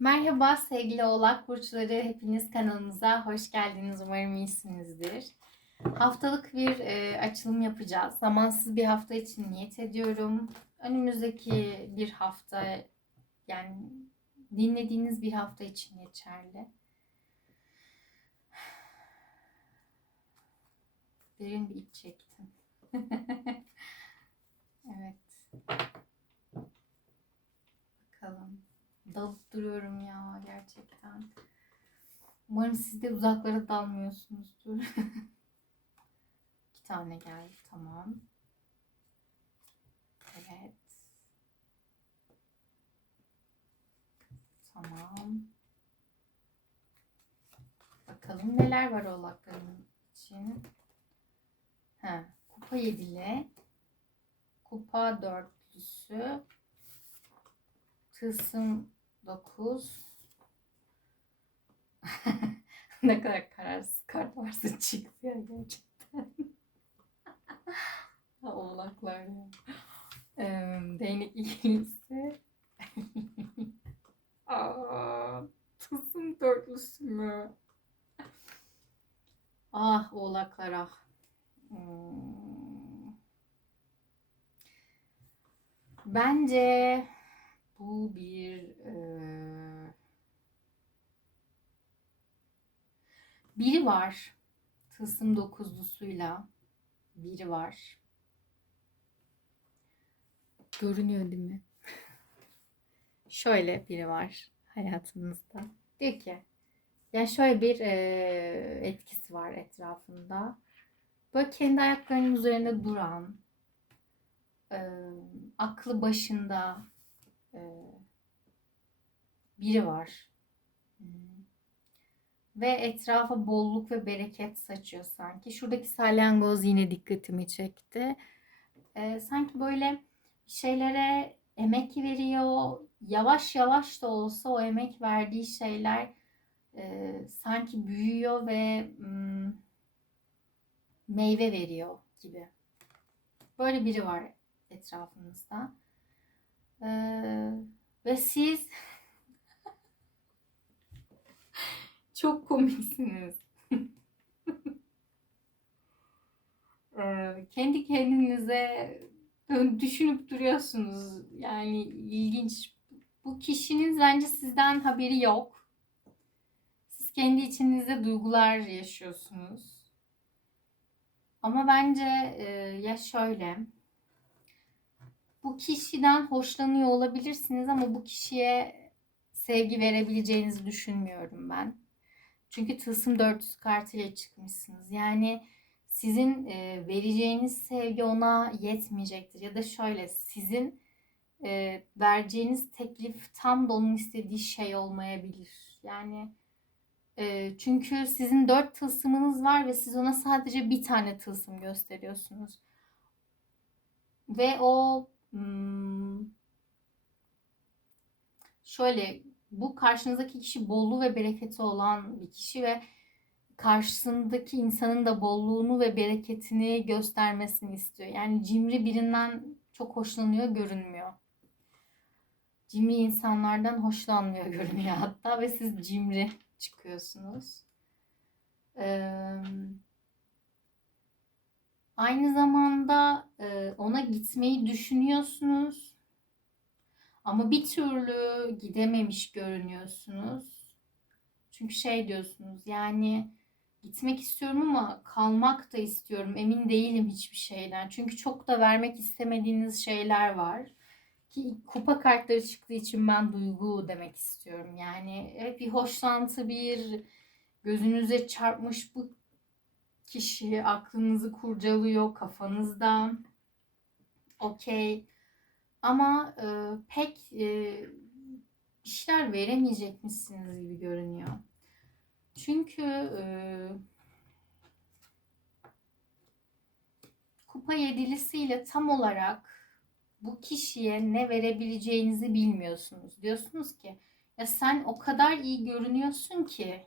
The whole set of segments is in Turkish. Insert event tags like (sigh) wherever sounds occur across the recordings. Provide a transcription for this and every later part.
Merhaba sevgili oğlak burçları. Hepiniz kanalımıza hoş geldiniz. Umarım iyisinizdir. Haftalık bir e, açılım yapacağız. Zamansız bir hafta için niyet ediyorum. Önümüzdeki bir hafta yani dinlediğiniz bir hafta için geçerli. Derin bir iç çektim. (laughs) evet. Bakalım. Dalıp duruyorum ya gerçekten. Umarım siz de uzaklara dalmıyorsunuzdur. (laughs) İki tane geldi tamam. Evet. Tamam. Bakalım neler var oğlakların için. Ha, kupa yedili. Kupa dörtlüsü. Tılsım 9. (laughs) ne kadar kararsız kart varsa çıkıyor gerçekten. (laughs) Oğlaklar ya. Ee, değnek ikilisi. (laughs) Aa, tılsım dörtlüsü mü? Ah oğlaklar ah. Hmm. Bence bu bir eee, biri var. Tılsım dokuzlusuyla biri var. Görünüyor değil mi? (laughs) Şöyle biri var hayatınızda. Diyor ki ya şöyle bir eee, etkisi var etrafında. Böyle kendi ayaklarının üzerinde duran, eee, aklı başında e, biri var. Ve etrafa bolluk ve bereket saçıyor sanki. Şuradaki salyangoz yine dikkatimi çekti. E, sanki böyle şeylere emek veriyor. Yavaş yavaş da olsa o emek verdiği şeyler e, sanki büyüyor ve mm, meyve veriyor gibi. Böyle biri var etrafınızda. Ee, ve siz çok komiksiniz. (laughs) Ee, kendi kendinize düşünüp duruyorsunuz. Yani ilginç. Bu kişinin bence sizden haberi yok. Siz kendi içinizde duygular yaşıyorsunuz. Ama bence e, ya şöyle bu kişiden hoşlanıyor olabilirsiniz ama bu kişiye sevgi verebileceğinizi düşünmüyorum ben. Çünkü tılsım dörtlüsü kartıyla çıkmışsınız. Yani sizin e, vereceğiniz sevgi ona yetmeyecektir. Ya da şöyle sizin e, vereceğiniz teklif tam da onun istediği şey olmayabilir. Yani e, çünkü sizin dört tılsımınız var ve siz ona sadece bir tane tılsım gösteriyorsunuz. Ve o Hmm. Şöyle bu karşınızdaki kişi bolluğu ve bereketi olan bir kişi ve karşısındaki insanın da bolluğunu ve bereketini göstermesini istiyor. Yani cimri birinden çok hoşlanıyor görünmüyor. Cimri insanlardan hoşlanmıyor (laughs) görünüyor hatta ve siz cimri çıkıyorsunuz. Ee, Aynı zamanda e, ona gitmeyi düşünüyorsunuz. Ama bir türlü gidememiş görünüyorsunuz. Çünkü şey diyorsunuz yani gitmek istiyorum ama kalmak da istiyorum. Emin değilim hiçbir şeyden. Çünkü çok da vermek istemediğiniz şeyler var. Ki kupa kartları çıktığı için ben duygu demek istiyorum. Yani evet bir hoşlantı, bir gözünüze çarpmış bu kişi aklınızı kurcalıyor kafanızda. Okey. Ama e, pek e, işler veremeyecekmişsiniz gibi görünüyor. Çünkü e, kupa yedilisiyle tam olarak bu kişiye ne verebileceğinizi bilmiyorsunuz. Diyorsunuz ki ya sen o kadar iyi görünüyorsun ki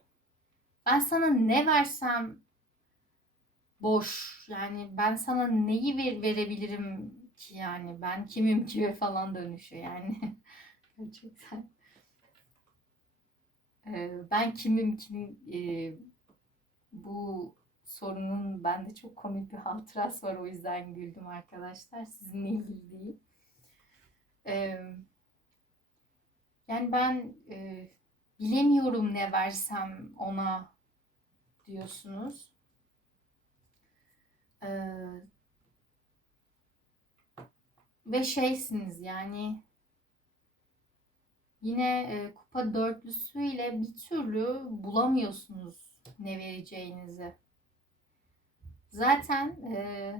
ben sana ne versem boş. Yani ben sana neyi ver, verebilirim ki yani ben kimim ki falan dönüşüyor yani. (laughs) Gerçekten. Ee, ben kimim kim e, bu sorunun bende çok komik bir hatırası var o yüzden güldüm arkadaşlar sizinle ilgili değil. Ee, yani ben e, bilemiyorum ne versem ona diyorsunuz. Ee, ve şeysiniz yani yine e, kupa dörtlüsüyle bir türlü bulamıyorsunuz ne vereceğinizi. Zaten e,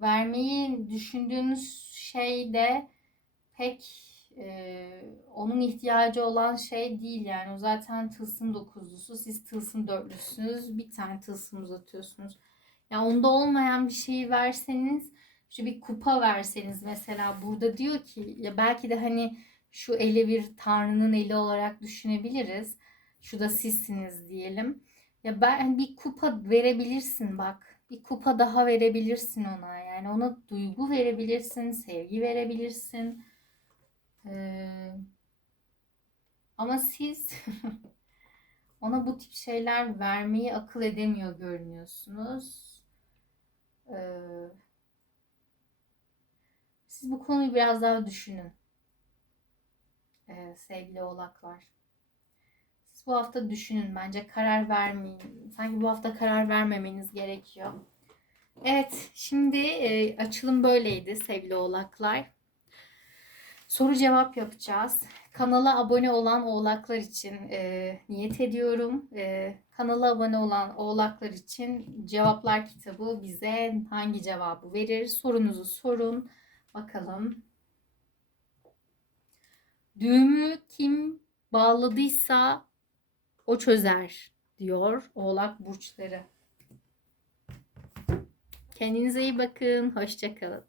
vermeyi düşündüğünüz şey de pek e, onun ihtiyacı olan şey değil yani. O zaten tılsım dokuzlusu, siz tılsım dörtlüsünüz, bir tane tılsım uzatıyorsunuz. Yani onda olmayan bir şeyi verseniz, işte bir kupa verseniz mesela burada diyor ki ya belki de hani şu eli bir tanrının eli olarak düşünebiliriz. Şu da sizsiniz diyelim. Ya ben bir kupa verebilirsin bak. Bir kupa daha verebilirsin ona. Yani ona duygu verebilirsin, sevgi verebilirsin. Ee, ama siz (laughs) ona bu tip şeyler vermeyi akıl edemiyor görünüyorsunuz. Ee, siz bu konuyu biraz daha düşünün. Ee, sevgili oğlaklar. Siz bu hafta düşünün. Bence karar vermeyin. Sanki bu hafta karar vermemeniz gerekiyor. Evet, şimdi e, açılım böyleydi sevgili oğlaklar. Soru cevap yapacağız. Kanala abone olan oğlaklar için e, niyet ediyorum. E, kanala abone olan oğlaklar için cevaplar kitabı bize hangi cevabı verir? Sorunuzu sorun. Bakalım. Düğümü kim bağladıysa o çözer diyor oğlak burçları. Kendinize iyi bakın. Hoşçakalın.